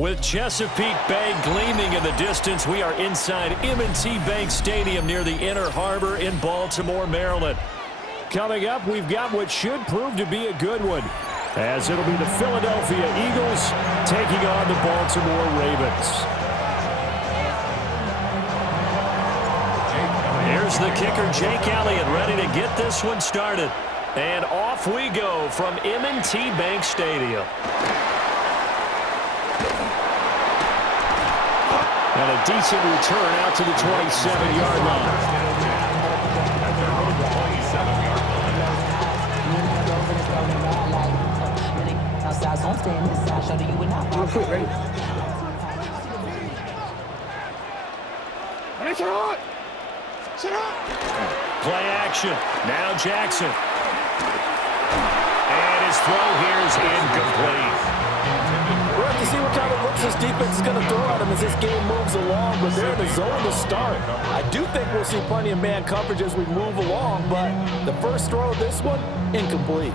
With Chesapeake Bay gleaming in the distance, we are inside M&T Bank Stadium near the Inner Harbor in Baltimore, Maryland. Coming up, we've got what should prove to be a good one, as it'll be the Philadelphia Eagles taking on the Baltimore Ravens. Here's the kicker, Jake Elliott, ready to get this one started. And off we go from M&T Bank Stadium. And a decent return out to the 27-yard line. Play action. Now Jackson. And his throw here is incomplete. We'll have to see what kind of looks this defense is going to throw at him as this game moves along, but they're in the zone to start. I do think we'll see plenty of man coverage as we move along, but the first throw of this one, incomplete.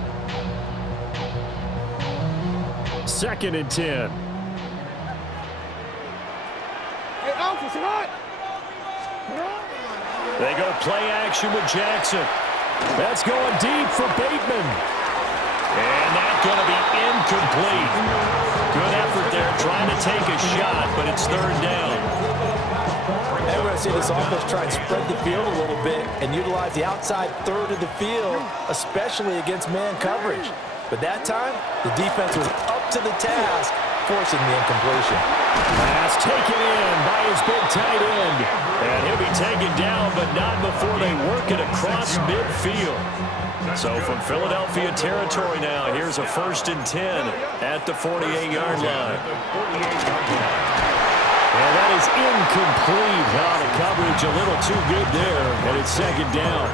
2nd and 10. Hey, Alpha, sit hot. They go play action with Jackson. That's going deep for Bateman. And that's going to be incomplete. Good effort there trying to take a shot, but it's 3rd down. And we're going to see this offense try and spread the field a little bit and utilize the outside third of the field, especially against man coverage. But that time, the defense was up to the task, forcing the incompletion. Pass taken in by his big tight end. And he'll be taken down, but not before they work it across midfield. So from Philadelphia territory now, here's a 1st and 10 at the 48-yard line. And that is incomplete. The coverage a little too good there, and it's 2nd down.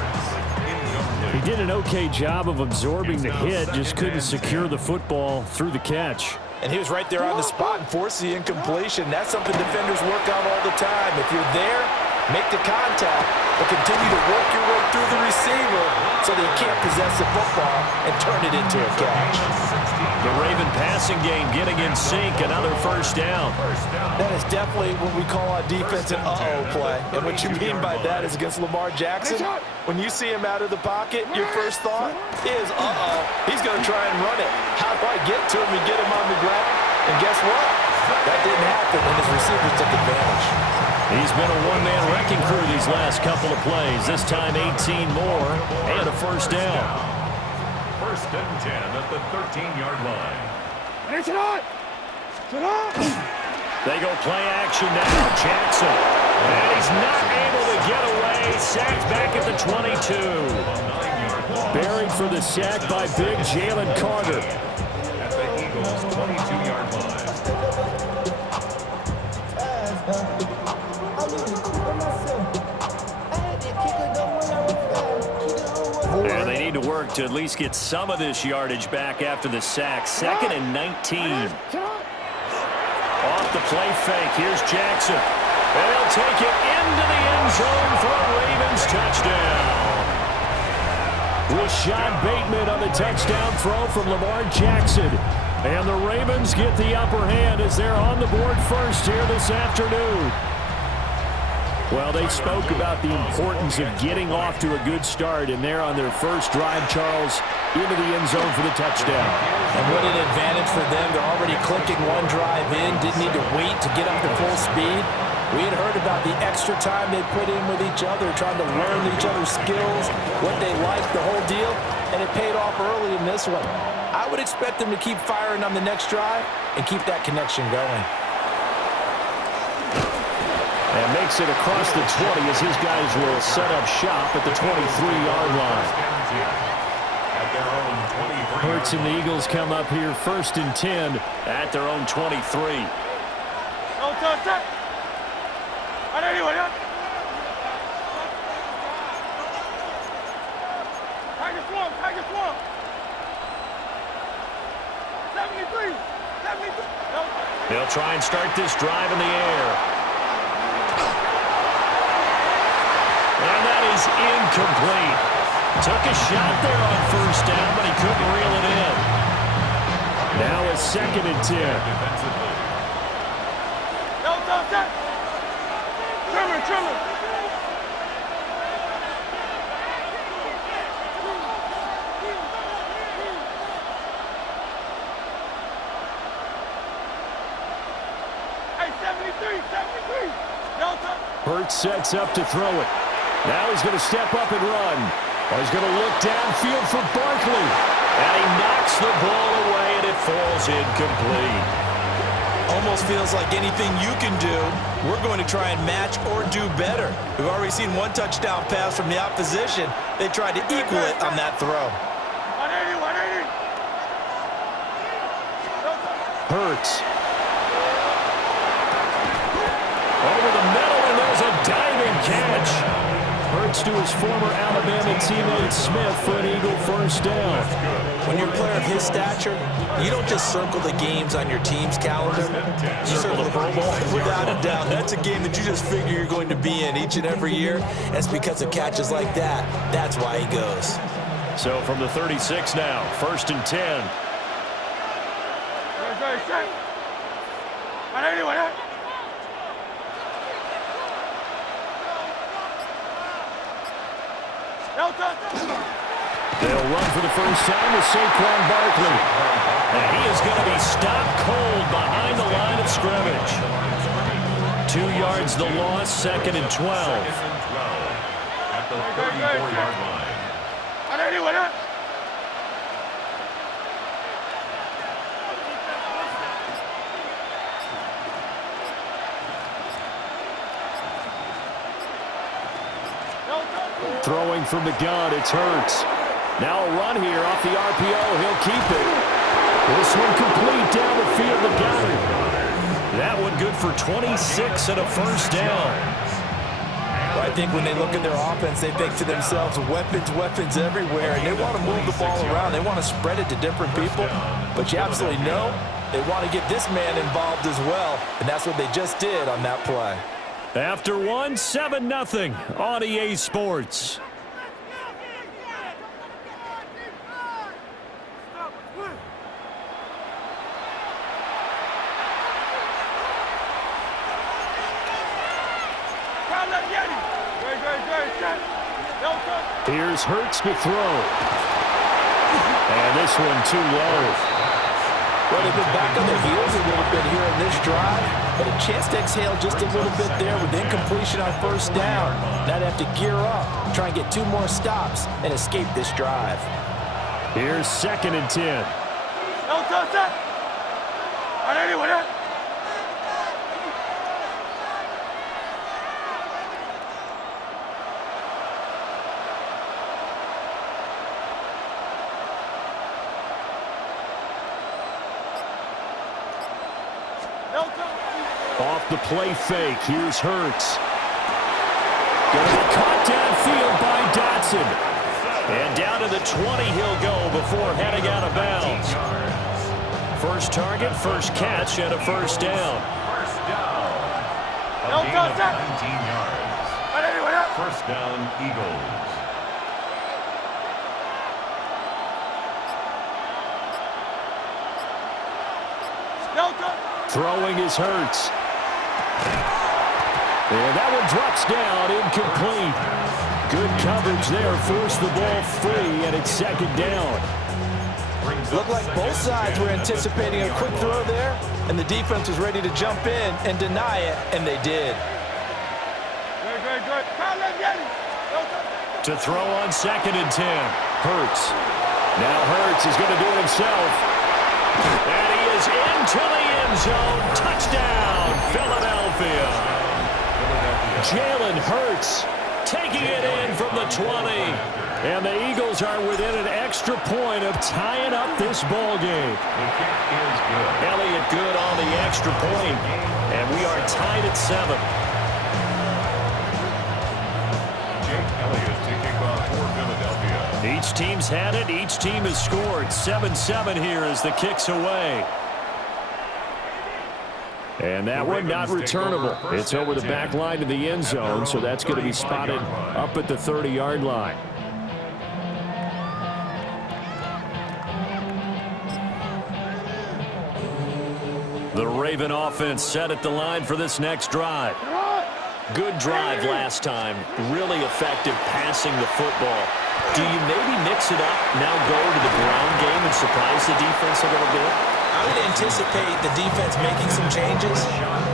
He did an okay job of absorbing the hit, just couldn't secure the football through the catch. And he was right there on the spot and forced the incompletion. That's something defenders work on all the time. If you're there, make the contact, but continue to work your way through the receiver so that you can't possess the football and turn it into a catch. The Raven passing game getting in sync, another 1st down. That is definitely what we call on defense an uh-oh play. And what you mean by that is against Lamar Jackson, when you see him out of the pocket, your first thought is, uh-oh, he's going to try and run it. How do I get to him and get him on the ground? And guess what? That didn't happen, and his receivers took advantage. He's been a one-man wrecking crew these last couple of plays. This time 18 more and a 1st down. 1st and 10 at the 13-yard line. Sit hot. Sit hot. They go play action now. Jackson. And he's not able to get away. Sacked back at the 22. Buried for the sack by big Jalen Carter. At the Eagles' 22-yard line. And they need to work to at least get some of this yardage back after the sack. 2nd and 19. Off the play fake. Here's Jackson. They'll take it into the end zone for a Ravens touchdown. Rashad Bateman on the touchdown throw from Lamar Jackson. And the Ravens get the upper hand as they're on the board first here this afternoon. Well, they spoke about the importance of getting off to a good start, and they're on their first drive, Charles, into the end zone for the touchdown. And what an advantage for them. They're already clicking one drive in, didn't need to wait to get up to full speed. We had heard about the extra time they put in with each other, trying to learn each other's skills, what they like, the whole deal, and it paid off early in this one. I would expect them to keep firing on the next drive and keep that connection going. And makes it across the 20 as his guys will set up shop at the 23-yard line. Hurts and the Eagles come up here 1st and 10 at their own 23. They'll try and start this drive in the air. And that is incomplete. Took a shot there on 1st down, but he couldn't reel it in. Now it's 2nd and 10. trimmer. Hey, 73. Hurts sets up to throw it. Now he's going to step up and run. He's going to look downfield for Barkley. And he knocks the ball away, and it falls incomplete. Almost feels like anything you can do, we're going to try and match or do better. We've already seen one touchdown pass from the opposition. They tried to equal it on that throw. 180. Hurts. Over the middle, and there's a diving catch. Hurts to his former Alabama teammate Smith for an Eagle first down. When you're a player of his stature, you don't just circle the games on your team's calendar. You circle the Pro Bowl. Without a doubt, that's a game that you just figure you're going to be in each and every year. And it's because of catches like that. That's why he goes. So from the 36 now, 1st and 10. Very set. 180. They'll run for the first time with Saquon Barkley. And he is going to be stopped cold behind the line of scrimmage. 2 yards the loss, 2nd and 12. At the 34-yard line. 180. Throwing from the gun, it's Hurts. Now a run here off the RPO. He'll keep it. This one complete down the field. The gunner. That one good for 26 and a first down. Well, I think when they look at their offense, they think to themselves, weapons everywhere. And they want to move the ball around. They want to spread it to different people. But you absolutely know they want to get this man involved as well. And that's what they just did on that play. After one, 7-0 on EA Sports. Here's Hurts to throw. And this one too low. Well, they've been back on their heels a little bit here in this drive, but a chance to exhale just a little bit there with incompletion on first down. Now they have to gear up, try and get 2 more stops, and escape this drive. Here's 2nd and 10. No touchdown. 180. Off the play fake, here's Hurts. Going to be caught downfield by Dotson. And down to the 20 he'll go before heading out of bounds. First target, first catch, and a first down. First down. A gain of 19 yards. First down, Eagles. Throwing is Hurts. And that one drops down, incomplete. Good coverage there, forced the ball free, and it's 2nd down. Looked like both sides were anticipating a quick throw there, and the defense was ready to jump in and deny it, and they did. To throw on 2nd and 10. Hurts. Now Hurts is going to do it himself. And he is into the end zone. Touchdown, Philadelphia. Jalen Hurts taking it in from the 20. And the Eagles are within an extra point of tying up this ball game. Elliott good on the extra point. And we are tied at 7. Each team's had it. Each team has scored. 7-7 here as the kick's away. And that one not returnable. It's over the back line of the end zone, so that's going to be spotted up at the 30-yard line. The Raven offense set at the line for this next drive. Good drive last time. Really effective passing the football. Do you maybe mix it up, now go to the ground game and surprise the defense a little bit? I would anticipate the defense making some changes,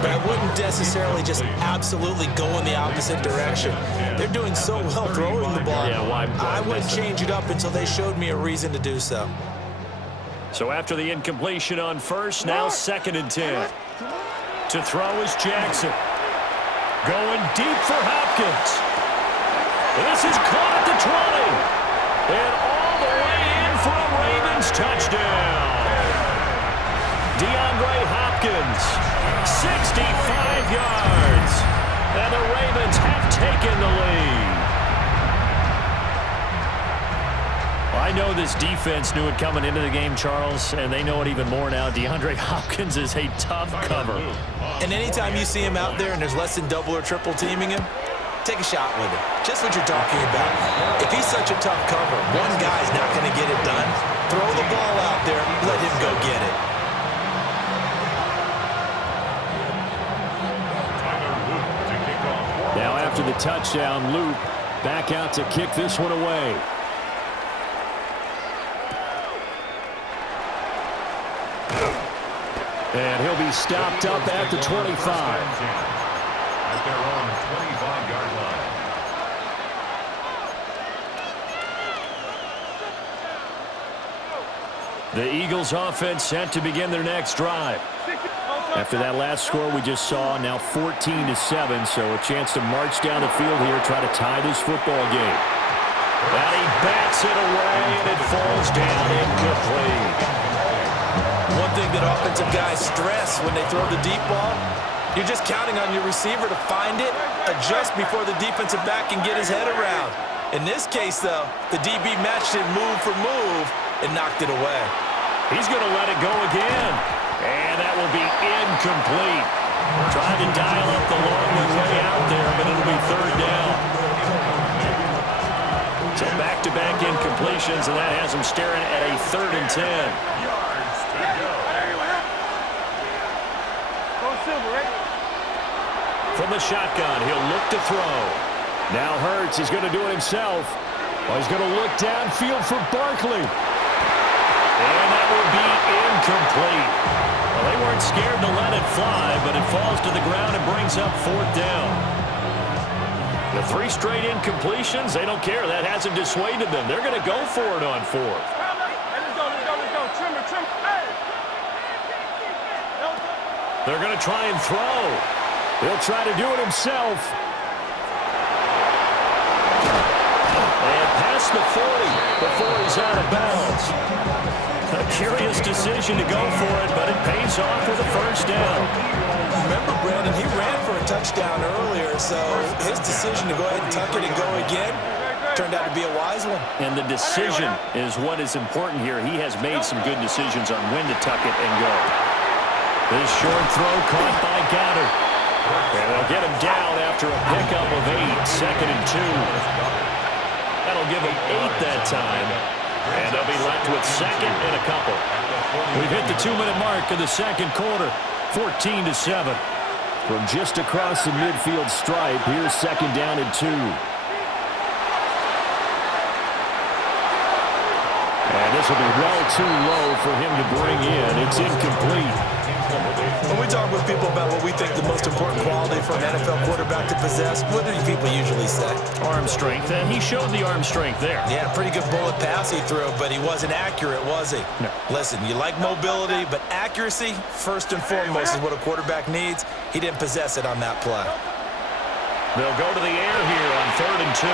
but I wouldn't necessarily just absolutely go in the opposite direction. They're doing so well throwing the ball. Yeah, why I wouldn't change it up until they showed me a reason to do so. So after the incompletion on first, now 2nd and 10. To throw is Jackson. Going deep for Hopkins. This is caught at the 20. And all the way in for a Ravens touchdown. DeAndre Hopkins, 65 yards. And the Ravens have taken the lead. I know this defense knew it coming into the game, Charles, and they know it even more now. DeAndre Hopkins is a tough cover. And anytime you see him out there and there's less than double or triple teaming him, take a shot with him. Just what you're talking about. If he's such a tough cover, one guy's not going to get it done. Throw the ball out there, let him go get it. Now after the touchdown, Luke back out to kick this one away. And he'll be stopped up at the 25. At their own 25-yard line. The Eagles offense set to begin their next drive. After that last score we just saw, now 14-7, so a chance to march down the field here, try to tie this football game. And he bats it away, and it falls down incomplete. One thing that offensive guys stress when they throw the deep ball, you're just counting on your receiver to find it, adjust before the defensive back can get his head around. In this case, though, the DB matched it move for move and knocked it away. He's going to let it go again. And that will be incomplete. Trying to dial up the long way out there, but it'll be 3rd down. So back-to-back incompletions, and that has him staring at a 3rd and 10. From the shotgun, he'll look to throw. Now Hurts is going to do it himself. He's going to look downfield for Barkley. And that will be incomplete. Well, they weren't scared to let it fly, but it falls to the ground and brings up 4th down. The 3 straight incompletions, they don't care. That hasn't dissuaded them. They're going to go for it on 4th. Let's go. Trimmer. Hey! They're going to try and throw. He'll try to do it himself. And past the 40 before he's out of bounds. A curious decision to go for it, but it pays off with a 1st down. Remember, Brandon, he ran for a touchdown earlier, so his decision to go ahead and tuck it and go again turned out to be a wise one. And the decision is what is important here. He has made some good decisions on when to tuck it and go. This short throw caught by Goddard. And they'll get him down after a pickup of 8, 2nd and 2. That'll give him 8 that time. And they'll be left with 2nd and a couple. We've hit the 2-minute mark of the 2nd quarter. 14-7. From just across the midfield stripe, here's 2nd down and 2. And this will be well too low for him to bring in. It's incomplete. When we talk with people about what we think the most important quality for an NFL quarterback to possess, what do people usually say? Arm strength, and he showed the arm strength there. Yeah, pretty good bullet pass he threw, but he wasn't accurate, was he? No. Listen, you like mobility, but accuracy, first and foremost, is what a quarterback needs. He didn't possess it on that play. They'll go to the air here on 3rd and 2.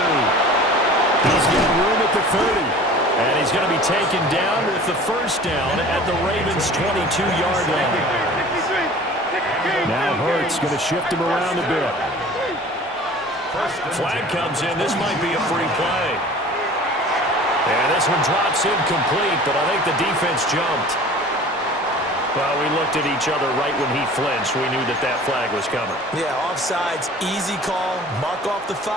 He's got room at the 30. And he's going to be taken down with the 1st down at the Ravens' 22-yard line. Now Hurts going to shift him around a bit. Flag comes in. This might be a free play. And this one drops incomplete, but I think the defense jumped. Well, we looked at each other right when he flinched. We knew that that flag was coming. Yeah, offsides, easy call, mark off the 5,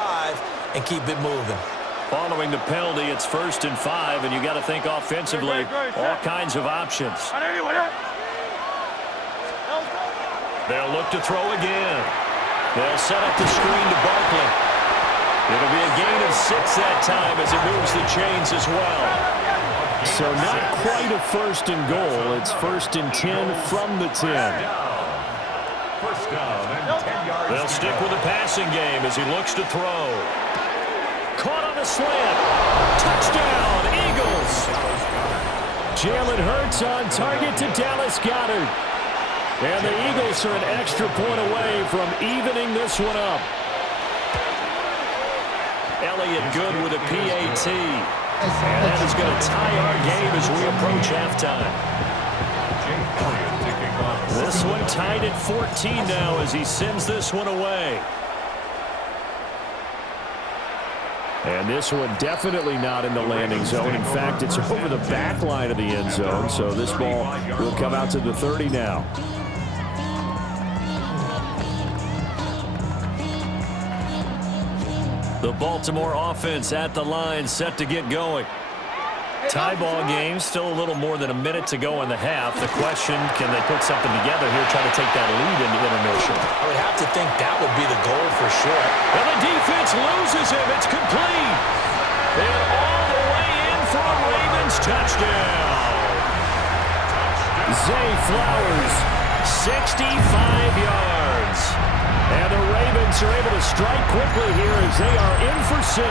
and keep it moving. Following the penalty, it's 1st and 5, and you got to think offensively, all kinds of options. They'll look to throw again. They'll set up the screen to Barkley. It'll be a gain of 6 that time as it moves the chains as well. So not quite a first and goal. It's 1st and 10 from the 10. First down and 10 yards. They'll stick with the passing game as he looks to throw. Caught on a slant. Touchdown, Eagles. Jalen Hurts on target to Dallas Goedert. And the Eagles are an extra point away from evening this one up. Elliott good with a PAT. And that is going to tie our game as we approach halftime. This one tied at 14 now as he sends this one away. And this one definitely not in the landing zone. In fact, it's over the back line of the end zone. So this ball will come out to the 30 now. The Baltimore offense at the line, set to get going. Tie ball game, still a little more than a minute to go in the half. The question, can they put something together here, try to take that lead into intermission? I would have to think that would be the goal for sure. And the defense loses him. It's complete. And all the way in for a Ravens touchdown. Zay Flowers, 65 yards. And the Ravens are able to strike quickly here as they are in for 6.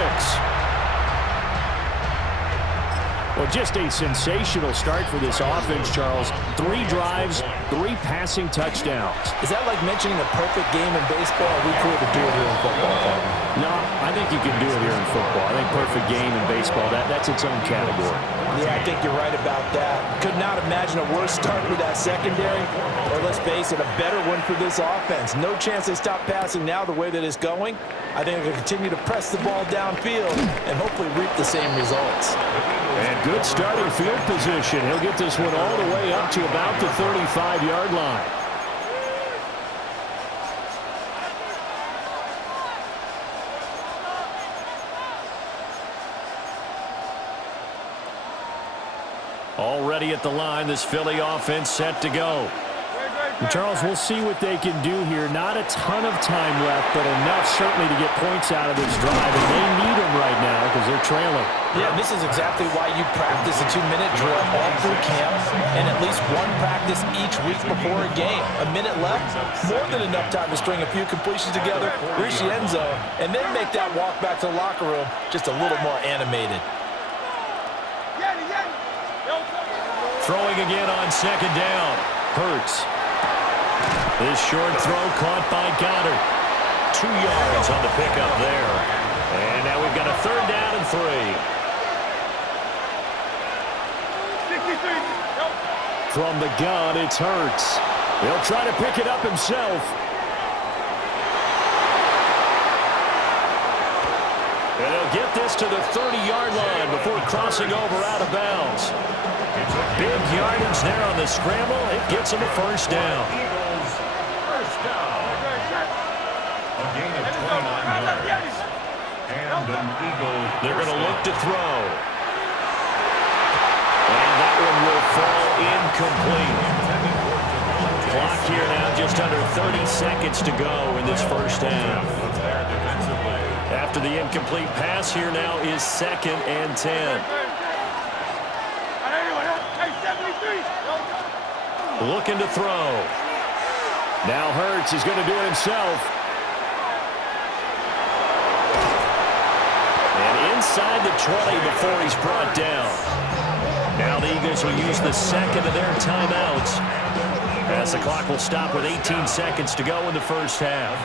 Well, just a sensational start for this offense, Charles. 3 drives, 3 passing touchdowns. Is that like mentioning a perfect game in baseball? We could do it here in football. No, I think you can do it here in football. I think perfect game in baseball, that's its own category. Yeah, I think you're right about that. Could not imagine a worse start for that secondary, or let's face it, a better one for this offense. No chance they stop passing now the way that it's going. I think they'll continue to press the ball downfield and hopefully reap the same results. And good starting field position. He'll get this one all the way up to about the 35-yard line. Already at the line, this Philly offense set to go. And Charles, we'll see what they can do here. Not a ton of time left, but enough certainly to get points out of this drive. And they need them right now because they're trailing. Yeah, this is exactly why you practice a 2-minute drill all through camp and at least one practice each week before a game. A minute left, more than enough time to string a few completions together, reach the end zone, and then make that walk back to the locker room just a little more animated. Throwing again on 2nd down. Hurts. This short throw caught by Goddard. 2 yards on the pickup there. And now we've got a 3rd down and 3. From the gun, it's Hurts. He'll try to pick it up himself. And he'll get this to the 30-yard line before crossing over out of bounds. Big yardage there on the scramble. It gets him a 1st down. Eagles, 1st down. A gain of 29 yards. And an Eagle. They're going to look to throw. And that one will fall incomplete. Clock here now just under 30 seconds to go in this 1st half. After the incomplete pass, here now is 2nd and 10. Looking to throw. Now Hurts is going to do it himself. And inside the 20 before he's brought down. Now the Eagles will use the 2nd of their timeouts as the clock will stop with 18 seconds to go in the 1st half.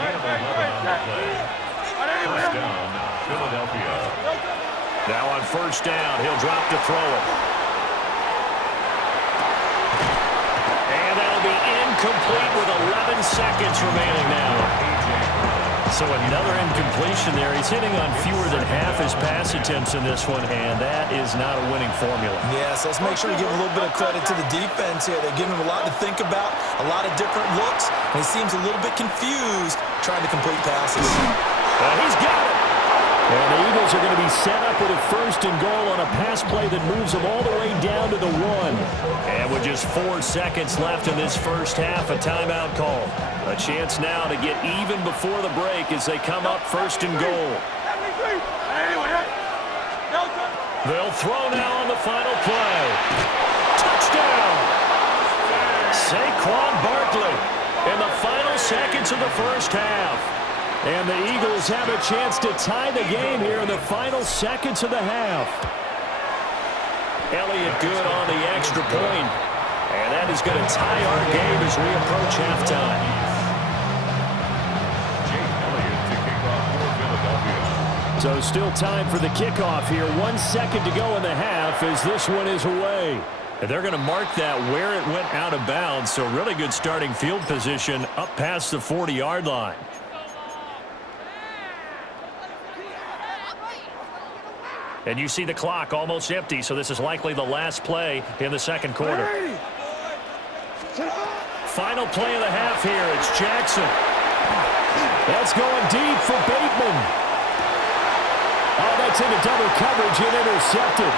First down, Philadelphia. Now on 1st down, he'll drop to throw it. And that'll be incomplete with 11 seconds remaining now. So another incompletion there. He's hitting on fewer than half his pass attempts in this one, and that is not a winning formula. Yes, let's make sure we give a little bit of credit to the defense here. They're giving him a lot to think about, a lot of different looks, and he seems a little bit confused trying to complete passes. He's got it. And the Eagles are going to be set up with a 1st and goal on a pass play that moves them all the way down to the 1. And with just 4 seconds left in this first half. A timeout call. A chance now to get even before the break as they come up first and goal. They'll throw now on the final play. Touchdown! Saquon Barkley in the final seconds of the first half. And the Eagles have a chance to tie the game here in the final seconds of the half. Elliott good on the extra point. And that is going to tie our game as we approach halftime. So still time for the kickoff here. 1 second to go in the half as this one is away. And they're going to mark that where it went out of bounds. So really good starting field position up past the 40-yard line. And you see the clock almost empty, so this is likely the last play in the second quarter. Final play of the half here. It's Jackson. That's going deep for Bateman. Oh, that's into double coverage and intercepted.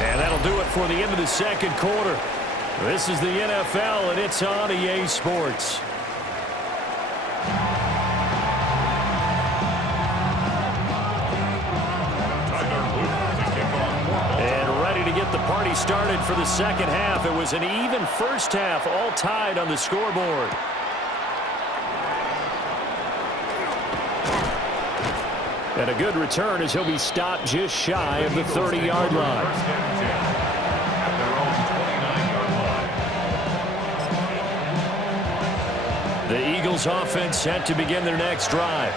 And that'll do it for the end of the second quarter. This is the NFL, and it's on EA Sports. The party started for the second half. It was an even first half, all tied on the scoreboard. And a good return as he'll be stopped just shy of the 30-yard line. The Eagles offense set to begin their next drive.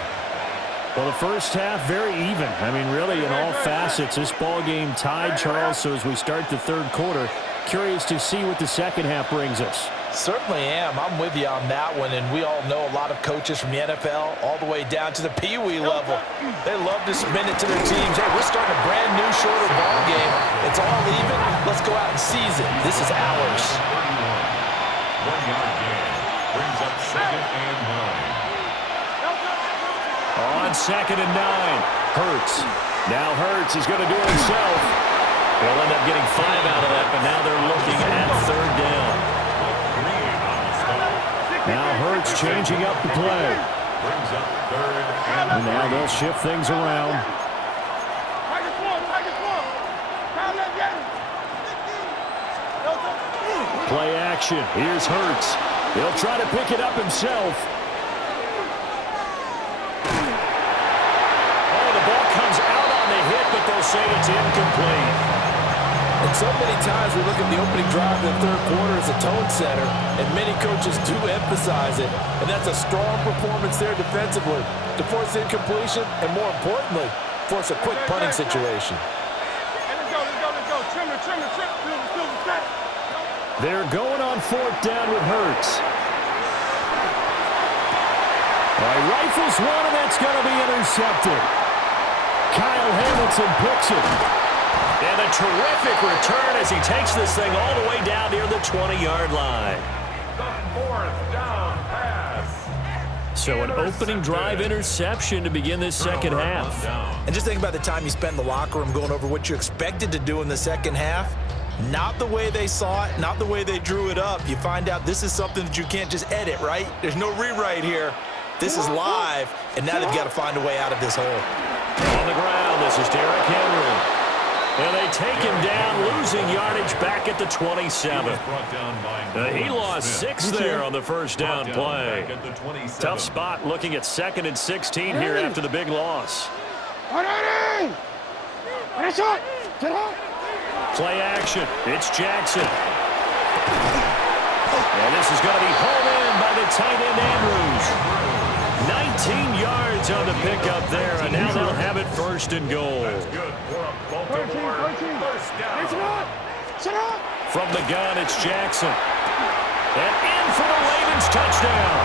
Well, the first half, very even. I mean, really, in all facets, this ball game tied, Charles. So as we start the third quarter, curious to see what the second half brings us. Certainly am. I'm with you on that one, and we all know a lot of coaches from the NFL all the way down to the Pee-wee level. They love to spin it to their teams. Hey, we're starting a brand new, shorter ball game. It's all even. Let's go out and seize it. This is ours. 1-yard gain brings up 2nd and 9. On 2nd and 9, Hurts. Now Hurts is going to do it himself. They'll end up getting 5 out of that, but now they're looking at 3rd down. Now Hurts changing up the play. Brings up 3rd and now they'll shift things around. Play action. Here's Hurts. He'll try to pick it up himself. But they'll say it's incomplete. And so many times we look at the opening drive in the third quarter as a tone setter, and many coaches do emphasize it. And that's a strong performance there defensively to force incompletion and, more importantly, force a quick punting situation. They're going on 4th down with Hurts. He rifles one, and that's going to be intercepted. Kyle Hamilton picks it. And a terrific return as he takes this thing all the way down near the 20-yard line. The 4th down pass. So an opening drive interception to begin this second half. And just think about the time you spent in the locker room going over what you expected to do in the second half. Not the way they saw it, not the way they drew it up. You find out this is something that you can't just edit, right? There's no rewrite here. This is live, and now they've got to find a way out of this hole. On the ground, this is Derrick Henry. And they take him down, losing yardage back at the 27. He lost 6 there on the first down play. Tough spot looking at 2nd and 16 here after the big loss. Play action. It's Jackson. And this is going to be hauled in by the tight end Andrews. 19 yards on the pickup there, and now they'll have it 1st and goal. That's good for a Baltimore first down. From the gun, it's Jackson. And in for the Ravens touchdown.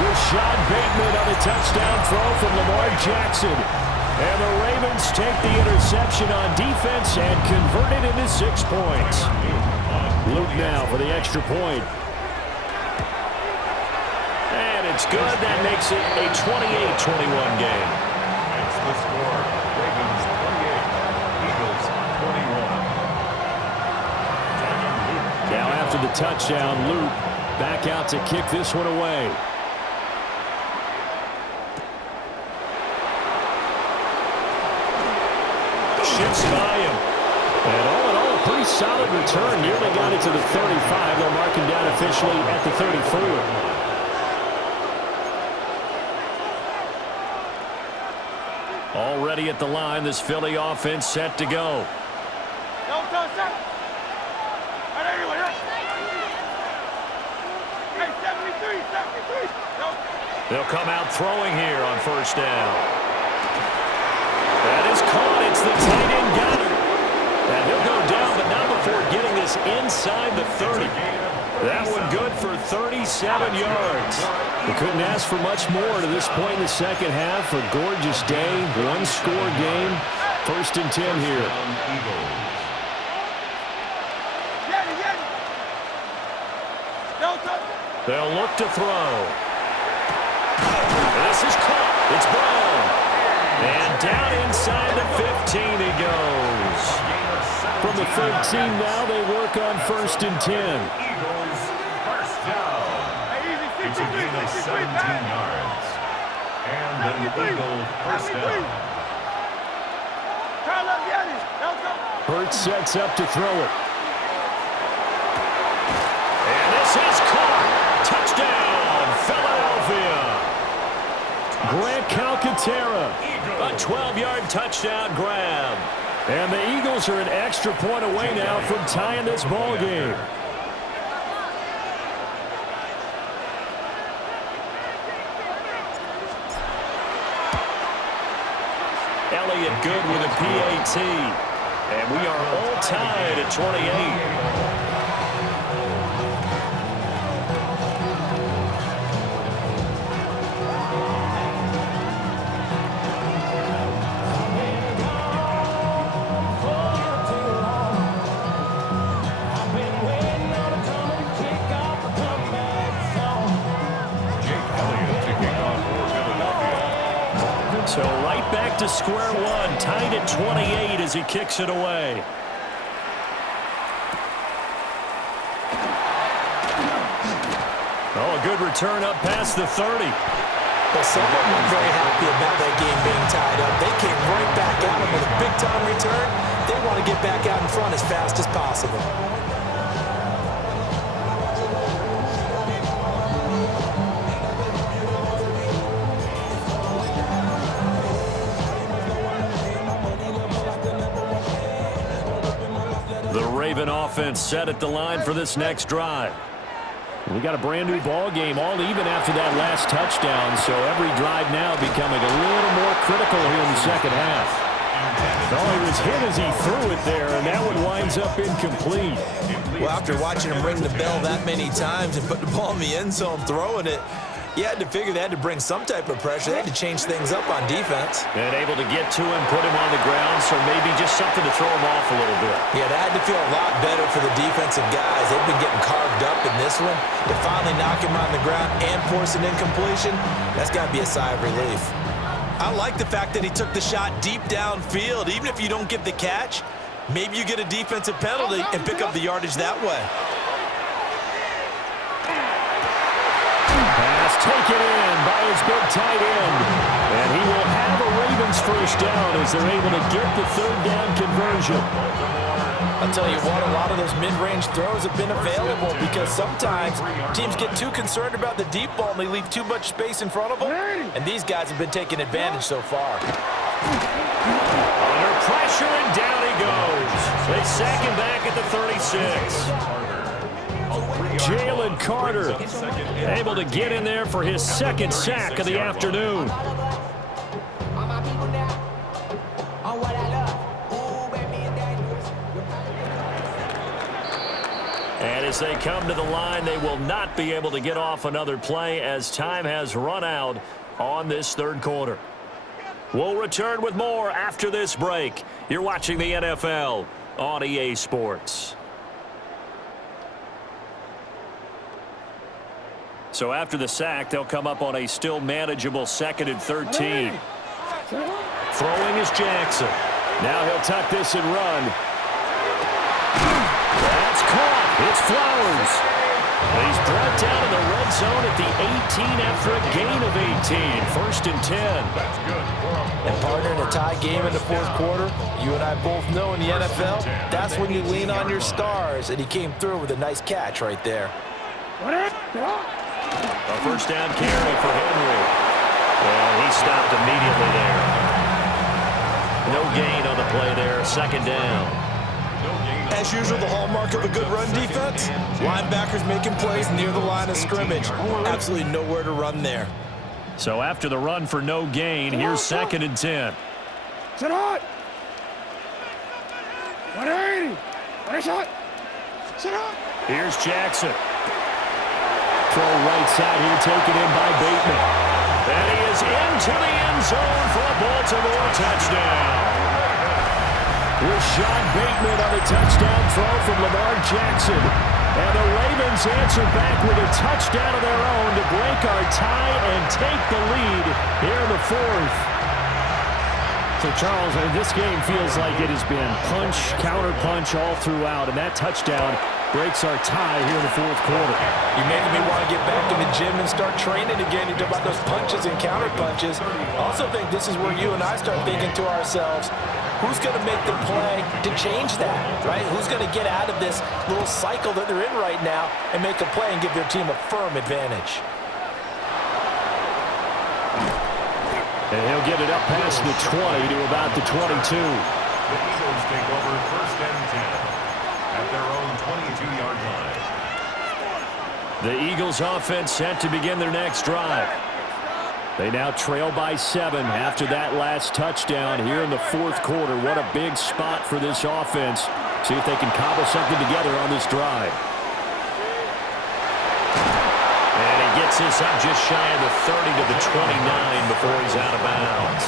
Rashad Bateman on a touchdown throw from Lamar Jackson. And the Ravens take the interception on defense and convert it into 6 points. Luke now for the extra point. it's good. That makes it a 28-21 game. That's the score. Ravens 28, Eagles 21. Now after the touchdown, Luke back out to kick this one away. Shifts by him. And all in all, a pretty solid return. Nearly got it to the 35. They'll mark him down officially at the 34. Already at the line, this Philly offense set to go. They'll come out throwing here on first down. That is caught. It's the tight end Goddard. And he'll go down, but not before getting this inside the 30. That one good for 37 yards. We couldn't ask for much more to this point in the second half. A gorgeous day, one-score game. 1st and 10 here. They'll look to throw. This is caught. It's Brown. And down inside the 15 he goes. From the 13 now, they work on 1st and 10. Eagles first down. It's a gain of 17 yards. And an Eagle first down. Hurts sets up to throw it. And this is caught. Touchdown, Philadelphia. Grant Calcaterra. A 12-yard touchdown grab. And the Eagles are an extra point away now from tying this ball game. Elliott good with a PAT. And we are all tied at 28. So right back to square one, tied at 28 as he kicks it away. Oh, a good return up past the 30. Well, someone was very happy about that game being tied up. They came right back at him with a big-time return. They want to get back out in front as fast as possible. Offense set at the line for this next drive. We got a brand new ball game, all even after that last touchdown, so every drive now becoming a little more critical here in the second half. Oh, he was hit as he threw it there, and that one winds up incomplete. Well, after watching him ring the bell that many times and put the ball in the end zone throwing it, you had to figure they had to bring some type of pressure. They had to change things up on defense. And able to get to him, put him on the ground, so maybe just something to throw him off a little bit. Yeah, that had to feel a lot better for the defensive guys. They've been getting carved up in this one. To finally knock him on the ground and force an incompletion, that's got to be a sigh of relief. I like the fact that he took the shot deep downfield. Even if you don't get the catch, maybe you get a defensive penalty and pick up the yardage that way. Taken in by his big tight end. And he will have a Ravens first down as they're able to get the third down conversion. I'll tell you what, a lot of those mid-range throws have been available because sometimes teams get too concerned about the deep ball and they leave too much space in front of them. And these guys have been taking advantage so far. Under pressure and down he goes. They sack him back at the 36. Jalen Carter able to get in there for his second sack of the afternoon. And as they come to the line, they will not be able to get off another play as time has run out on this third quarter. We'll return with more after this break. You're watching the NFL on EA Sports. So after the sack, they'll come up on a still manageable 2nd and 13. Throwing is Jackson. Now he'll tuck this and run. That's caught. It's Flowers. He's brought down in the red zone at the 18 after a gain of 18. 1st and 10. And partner, in a tie game in the 4th quarter, you and I both know in the NFL, that's when you lean on your stars, and he came through with a nice catch right there. A 1st down carry for Henry. And he stopped immediately there. No gain on the play there. 2nd down. As usual, the hallmark of a good run defense, linebackers making plays near the line of scrimmage. Absolutely nowhere to run there. So after the run for no gain, here's 2nd and 10. Sit hot. 180. Sit hot. Here's Jackson. Throw right side here, taken in by Bateman. And he is into the end zone for a Baltimore touchdown. Rashad Bateman on a touchdown throw from Lamar Jackson. And the Ravens answer back with a touchdown of their own to break our tie and take the lead here in the 4th. So, Charles, this game feels like it has been punch, counter-punch all throughout, and that touchdown breaks our tie here in the 4th quarter. You're making me want to get back in the gym and start training again. You talk about those punches and counter-punches. I also think this is where you and I start thinking to ourselves, who's going to make the play to change that, right? Who's going to get out of this little cycle that they're in right now and make a play and give their team a firm advantage? And he'll get it up past the 20 to about the 22. The Eagles take over 1st and 10 at their own 22-yard line. The Eagles offense set to begin their next drive. They now trail by 7 after that last touchdown here in the 4th quarter. What a big spot for this offense. See if they can cobble something together on this drive. And he gets this up just shy of the 30 to the 29 before he's out of bounds.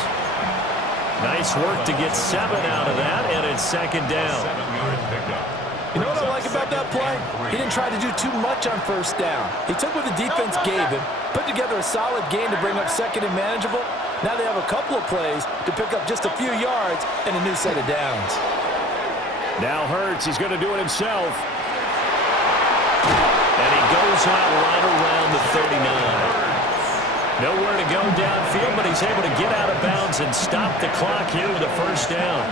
Nice work to get 7 out of that, and it's 2nd down. 7-yard pickup. You know what I like about that play? He didn't try to do too much on 1st down. He took what the defense gave him, put together a solid game to bring up 2nd and manageable. Now they have a couple of plays to pick up just a few yards and a new set of downs. Now Hurts, he's going to do it himself. And he goes out right around the 39. Nowhere to go downfield, but he's able to get out of bounds and stop the clock here with a 1st down.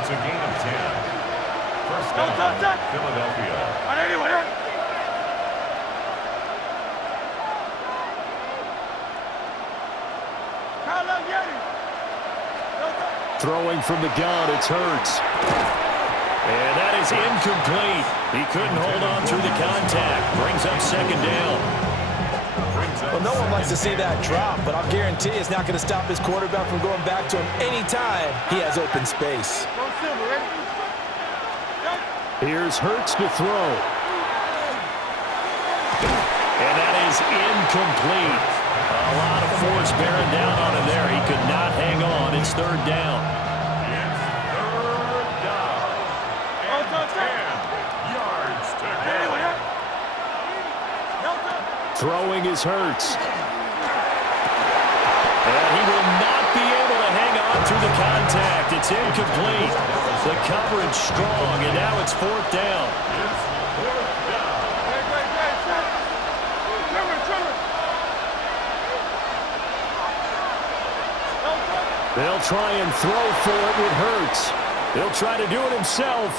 It's a gain of 10. 1st down, Philadelphia. Throwing from the gun, it's Hurts. And that is incomplete. He couldn't hold on through the contact. Brings up 2nd down. Well, no one likes to see that drop, but I'll guarantee it's not going to stop his quarterback from going back to him anytime he has open space. Here's Hurts to throw. And that is incomplete. A lot of force bearing down on him there. He could not hang on. It's 3rd down. It's 3rd down. And 10 yards to go. Throwing is Hurts. And he will not be able to hang on through the contact. It's incomplete. The coverage strong, and now it's 4th down. It's 4th down. They'll try and throw for it with Hurts. He'll try to do it himself.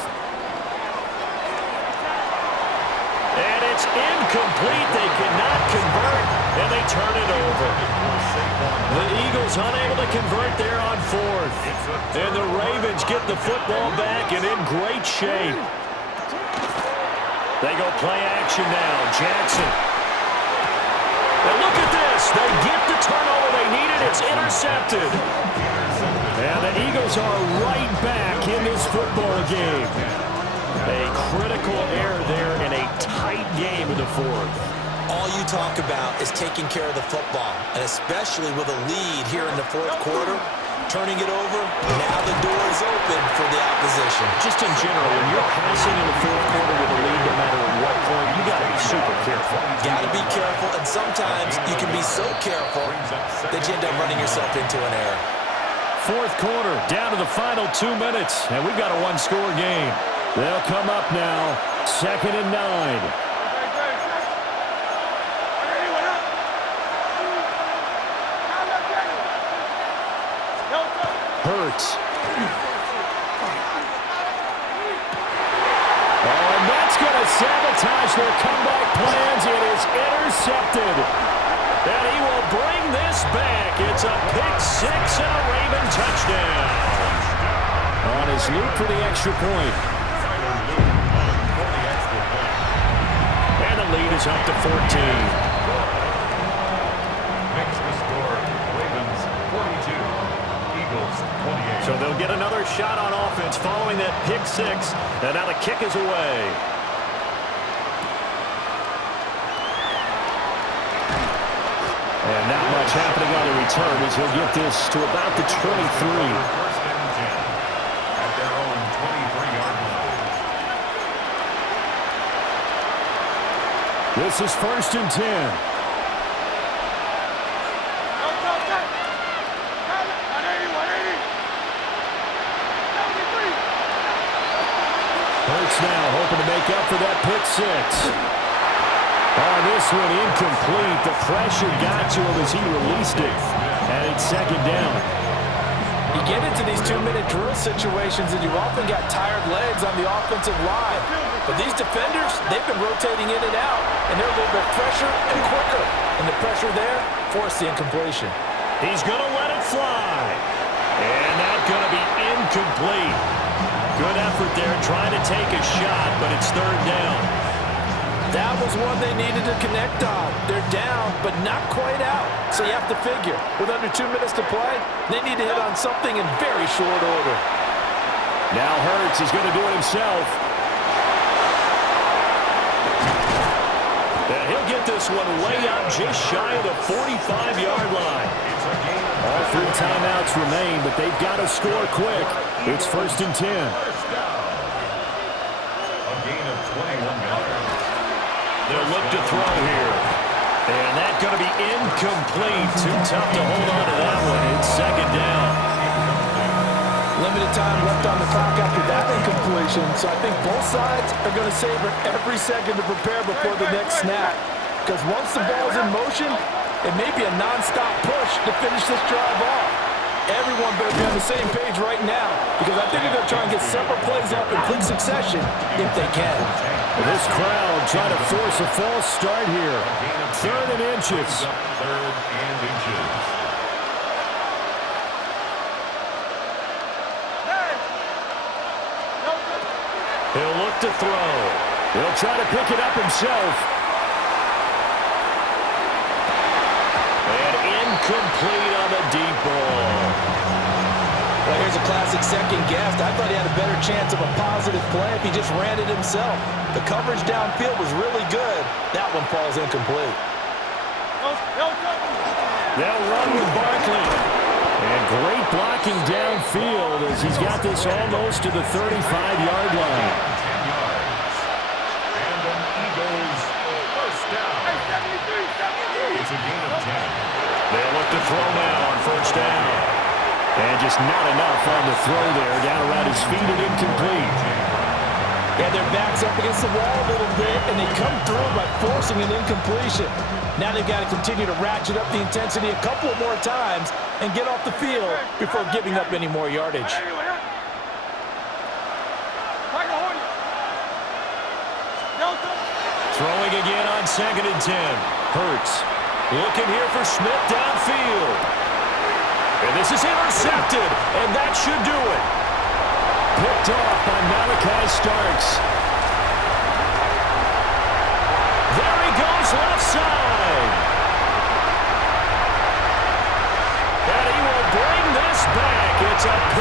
And it's incomplete. They cannot convert, and they turn it over. The Eagles unable to convert there on 4th. And the Ravens get the football back and in great shape. They go play action now. Jackson. And look at this. They get the turnover they needed. It's intercepted. And the Eagles are right back in this football game. A critical error there in a tight game in the 4th. All you talk about is taking care of the football, and especially with a lead here in the 4th quarter, turning it over. Now the door is open for the opposition. Just in general, when you're passing in the fourth quarter with a lead, no matter at what point, you got to be super careful. Got to be careful, and sometimes you can be so careful that you end up running yourself into an error. Fourth quarter, down to the final 2 minutes, and we've got a one-score game. They'll come up now, 2nd and 9. Hurts. Oh, and that's going to sabotage their comeback plans. It is intercepted. And he will bring this back. It's a pick six and a Raven touchdown. On his loop for the extra point. And the lead is up to 14. Makes the score Ravens 42, Eagles 28. So they'll get another shot on offense following that pick six. And now the kick is away. And not much happening on the return as he'll get this to about the 23. First and 10 at their own 23-yard line. This is 1st and 10. Hurts now hoping to make up for that pick six. Oh, this one incomplete. The pressure got to him as he released it. And it's 2nd down. You get into these 2-minute drill situations and you often got tired legs on the offensive line. But these defenders, they've been rotating in and out, and they're a little bit fresher and quicker. And the pressure there forced the incompletion. He's going to let it fly. And that's going to be incomplete. Good effort there trying to take a shot, but it's 3rd down. That was one they needed to connect on. They're down, but not quite out. So you have to figure, with under 2 minutes to play, they need to hit on something in very short order. Now Hurts is going to do it himself. And he'll get this one way up just shy of the 45-yard line. All 3 timeouts remain, but they've got to score quick. It's 1st and 10. First down. A gain of 21 yards. They'll look to throw here. And that's going to be incomplete. Too tough to hold on to that one. It's 2nd down. Limited time left on the clock after that incompletion, so I think both sides are going to savor every second to prepare before the next snap. Because once the ball's in motion, it may be a non-stop push to finish this drive off. Everyone better be on the same page right now, because I think they're going to try and get several plays off in quick succession if they can. This crowd trying to force a false start here. 3rd and inches. 3rd and inches. He'll look to throw. He'll try to pick it up himself. And incomplete on the deep ball. Well, here's a classic second guess. I thought he had a better chance of a positive play if he just ran it himself. The coverage downfield was really good. That one falls incomplete. They'll run with Barkley. And great blocking downfield as he's got this almost to the 35-yard line. 10 yards. And an Eagles first down. It's a gain of 10. They'll look to throw now on 1st down. And just not enough on the throw there. Down around his feet and incomplete. Yeah, their backs up against the wall a little bit, and they come through by forcing an incompletion. Now they've got to continue to ratchet up the intensity a couple more times and get off the field before giving up any more yardage. Throwing again on 2nd and 10. Hurts looking here for Smith downfield. And this is intercepted, and that should do it. Picked off by Malachi Starks. There he goes left side. And he will bring this back. It's a